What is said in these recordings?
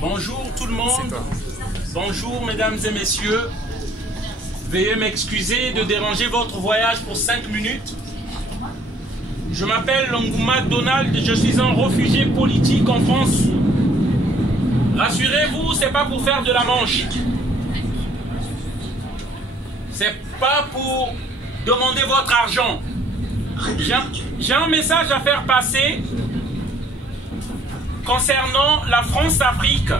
Bonjour tout le monde. Bonjour mesdames et messieurs. Veuillez m'excuser de déranger votre voyage pour 5 minutes. Je m'appelle Longouma Donald, je suis un réfugié politique en France. Rassurez-vous, c'est pas pour faire de la manche. C'est pas pour demander votre argent. J'ai un message à faire passer concernant la France-Afrique.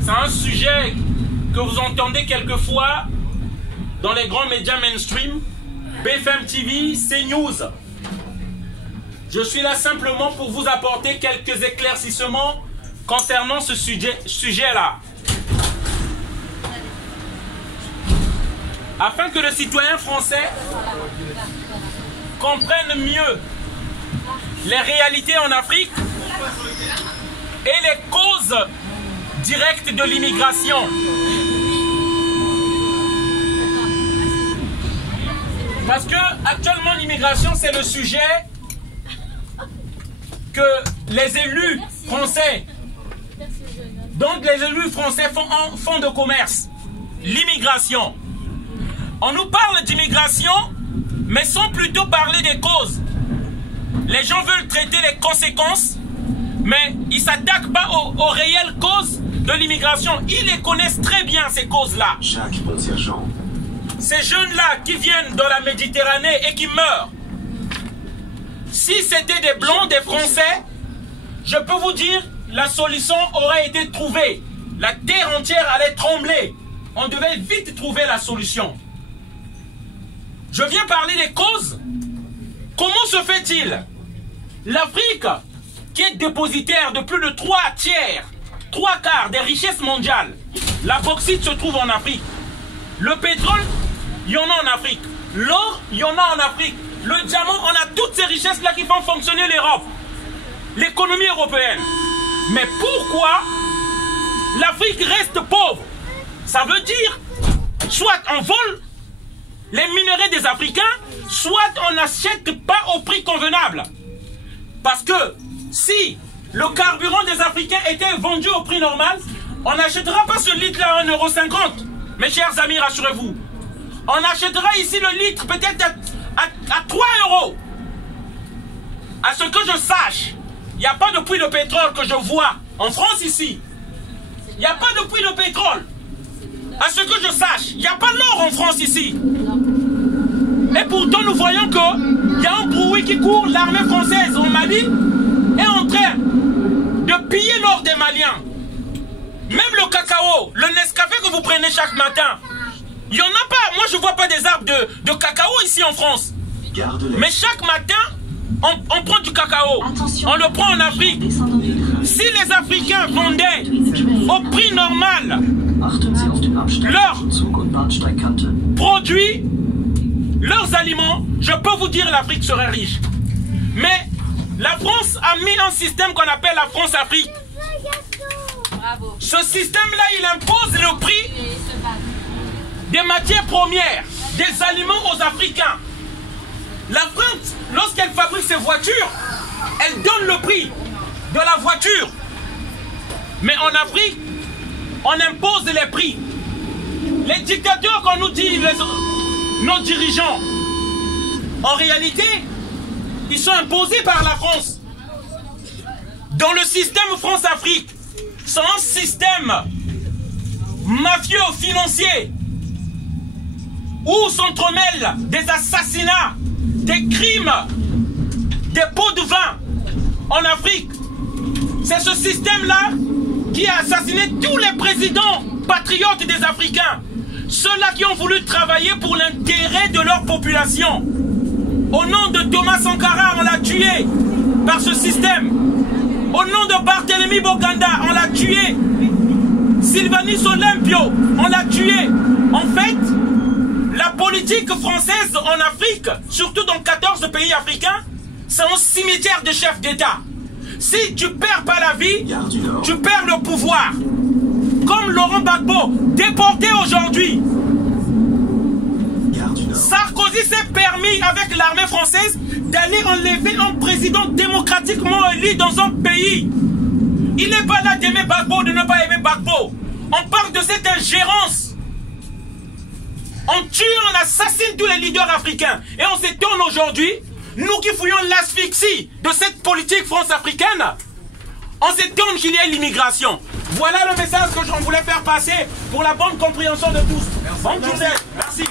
C'est un sujet que vous entendez quelquefois dans les grands médias mainstream, BFM TV, CNews. Je suis là simplement pour vous apporter quelques éclaircissements concernant ce sujet-là. Afin que le citoyen français comprenne mieux les réalités en Afrique et les causes directes de l'immigration. Parce que actuellement l'immigration c'est le sujet que les élus français, donc les élus français font de commerce. L'immigration. On nous parle d'immigration, mais sans plutôt parler des causes. Les gens veulent traiter les conséquences, mais ils ne s'attaquent pas aux réelles causes de l'immigration. Ils les connaissent très bien, ces causes-là. Ces jeunes-là qui viennent dans la Méditerranée et qui meurent. Si c'était des Blancs, des Français, je peux vous dire, la solution aurait été trouvée. La terre entière allait trembler. On devait vite trouver la solution. Je viens parler des causes. Comment se fait-il? L'Afrique, qui est dépositaire de plus de 3 quarts des richesses mondiales, la bauxite se trouve en Afrique. Le pétrole, il y en a en Afrique. L'or, il y en a en Afrique. Le diamant, on a toutes ces richesses-là qui font fonctionner l'Europe. L'économie européenne. Mais pourquoi l'Afrique reste pauvre? Ça veut dire, soit on vole les minerais des Africains, soit on n'achète pas au prix convenable. Parce que si le carburant des Africains était vendu au prix normal, on n'achètera pas ce litre-là à 1,50 €. Mes chers amis, rassurez-vous. On achètera ici le litre peut-être à 3 €. À ce que je sache, il n'y a pas de puits de pétrole que je vois en France ici. Il n'y a pas de puits de pétrole. À ce que je sache, il n'y a pas l'or en France ici. Et pourtant, nous voyons qu'il y a un bruit qui court. L'armée française au Mali est en train de piller l'or des Maliens. Même le cacao, le Nescafé que vous prenez chaque matin, il n'y en a pas. Moi, je ne vois pas des arbres de cacao ici en France. Mais chaque matin, on prend du cacao. On le prend en Afrique. Si les Africains vendaient au prix normal leurs produits, leurs aliments, je peux vous dire l'Afrique serait riche. Mais la France a mis un système qu'on appelle la France-Afrique. Ce système-là, il impose le prix des matières premières, des aliments aux Africains. La France, lorsqu'elle fabrique ses voitures, elle donne le prix de la voiture. Mais en Afrique, on impose les prix. Les dictateurs qu'on nous dit, nos dirigeants, en réalité, ils sont imposés par la France. Dans le système France-Afrique, c'est un système mafieux financier où s'entremêlent des assassinats, des crimes, des pots de vin en Afrique. C'est ce système-là qui a assassiné tous les présidents patriotes des Africains. Ceux-là qui ont voulu travailler pour l'intérêt de leur population. Au nom de Thomas Sankara, on l'a tué par ce système. Au nom de Barthélemy Boganda, on l'a tué. Sylvanus Olympio, on l'a tué. En fait, la politique française en Afrique, surtout dans 14 pays africains, c'est un cimetière de chefs d'État. Si tu perds pas la vie, tu perds le pouvoir. Comme Laurent Gbagbo, déporté aujourd'hui. Sarkozy s'est permis avec l'armée française d'aller enlever un président démocratiquement élu dans un pays. Il n'est pas là d'aimer Gbagbo, de ne pas aimer Gbagbo. On parle de cette ingérence. On tue, on assassine tous les leaders africains. Et on s'étonne aujourd'hui, nous qui fouillons l'asphyxie de cette politique France-africaine, on s'étonne qu'il y ait l'immigration. Voilà le message que j'en voulais faire passer pour la bonne compréhension de tous. Bonne journée. Merci.